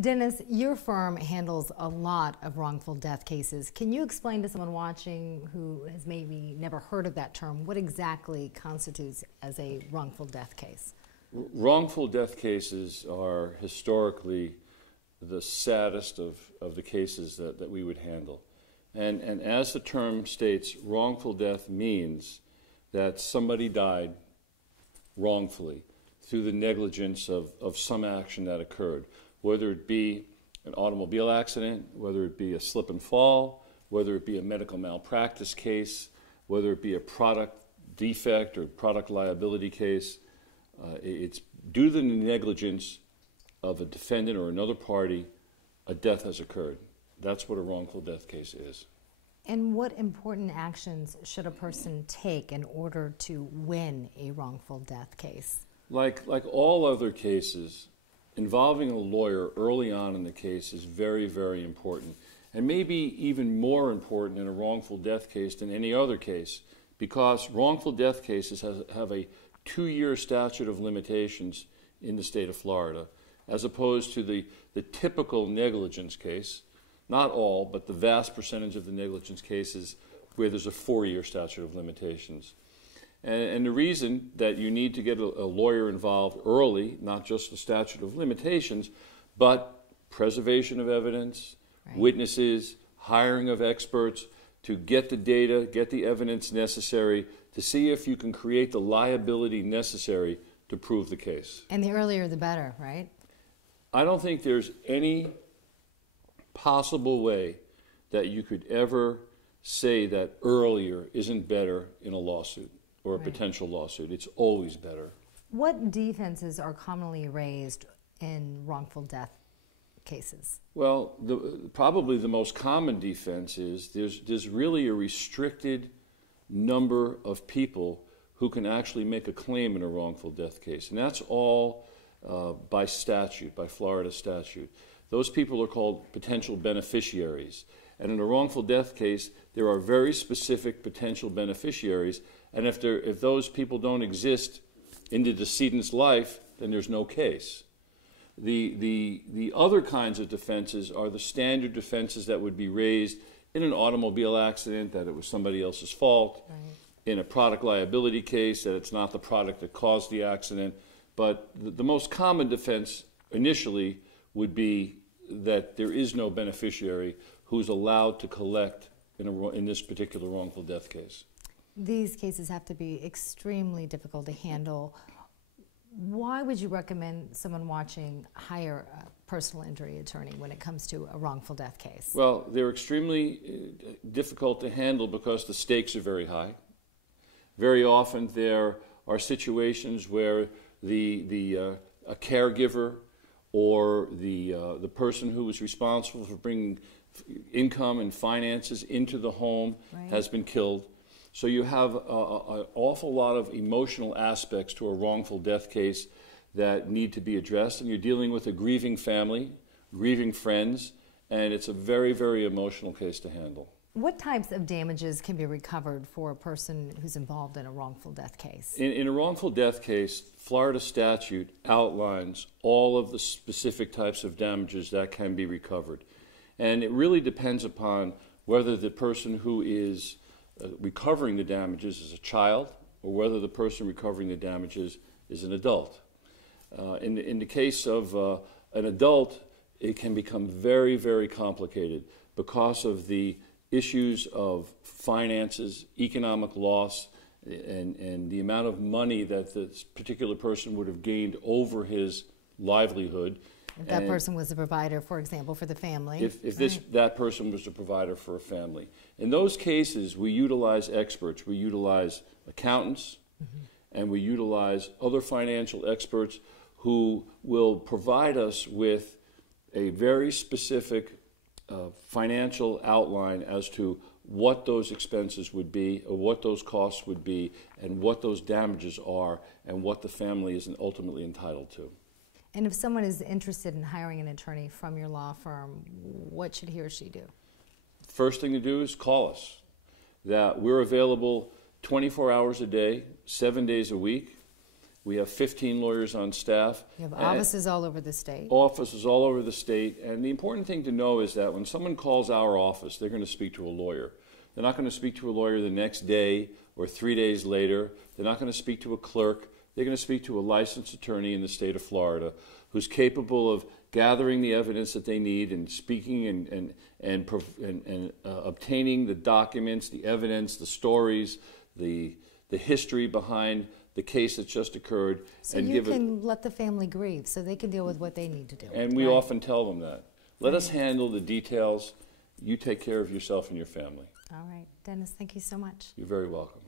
Dennis, your firm handles a lot of wrongful death cases. Can you explain to someone watching who has maybe never heard of that term what exactly constitutes as a wrongful death case? Wrongful death cases are historically the saddest of the cases that we would handle. And as the term states, wrongful death means that somebody died wrongfully through the negligence of some action that occurred, whether it be an automobile accident, whether it be a slip and fall, whether it be a medical malpractice case, whether it be a product defect or product liability case. It's due to the negligence of a defendant or another party, a death has occurred. That's what a wrongful death case is. And what important actions should a person take in order to win a wrongful death case? Like all other cases, involving a lawyer early on in the case is very, very important. And maybe even more important in a wrongful death case than any other case, because wrongful death cases have a 2-year statute of limitations in the state of Florida, as opposed to the typical negligence case. Not all, but the vast percentage of the negligence cases where there's a 4-year statute of limitations. And the reason that you need to get a lawyer involved early, not just the statute of limitations, but preservation of evidence, right, witnesses, hiring of experts to get the data, get the evidence necessary to see if you can create the liability necessary to prove the case. And the earlier the better, right? I don't think there's any possible way that you could ever say that earlier isn't better in a lawsuit or a potential lawsuit. It's always better. What defenses are commonly raised in wrongful death cases? Well, probably the most common defense is there's really a restricted number of people who can actually make a claim in a wrongful death case. And that's all by statute, by Florida statute. Those people are called potential beneficiaries. And in a wrongful death case, there are very specific potential beneficiaries. And if those people don't exist in the decedent's life, then there's no case. The other kinds of defenses are the standard defenses that would be raised in an automobile accident, that it was somebody else's fault, right, in a product liability case, that it's not the product that caused the accident. But the most common defense initially would be that there is no beneficiary who's allowed to collect in this particular wrongful death case. These cases have to be extremely difficult to handle. Why would you recommend someone watching hire a personal injury attorney when it comes to a wrongful death case? Well, they're extremely difficult to handle because the stakes are very high. Very often there are situations where a caregiver or the person who is responsible for bringing income and finances into the home, right, has been killed. So you have an awful lot of emotional aspects to a wrongful death case that need to be addressed, and you're dealing with a grieving family, grieving friends, and it's a very, very emotional case to handle. What types of damages can be recovered for a person who's involved in a wrongful death case? In a wrongful death case, Florida statute outlines all of the specific types of damages that can be recovered. And it really depends upon whether the person who is recovering the damages is a child or whether the person recovering the damages is an adult. In the case of an adult, it can become very, very complicated because of the issues of finances, economic loss, and the amount of money that this particular person would have gained over his livelihood. If that person was a provider, for example, for the family. If that person was a provider for a family. In those cases, we utilize experts. We utilize accountants, and we utilize other financial experts who will provide us with a very specific financial outline as to what those expenses would be, or what those costs would be, and what those damages are, and what the family is ultimately entitled to. And if someone is interested in hiring an attorney from your law firm, what should he or she do? First thing to do is call us. That we're available 24 hours a day, 7 days a week. We have 15 lawyers on staff. You have offices all over the state. Offices all over the state. And the important thing to know is that when someone calls our office, they're going to speak to a lawyer. They're not going to speak to a lawyer the next day or 3 days later. They're not going to speak to a clerk. They're going to speak to a licensed attorney in the state of Florida who's capable of gathering the evidence that they need and speaking and obtaining the documents, the evidence, the stories, the history behind the case that's just occurred. So you can let the family grieve so they can deal with what they need to do. And we often tell them that. Let us handle the details. You take care of yourself and your family. All right. Dennis, thank you so much. You're very welcome.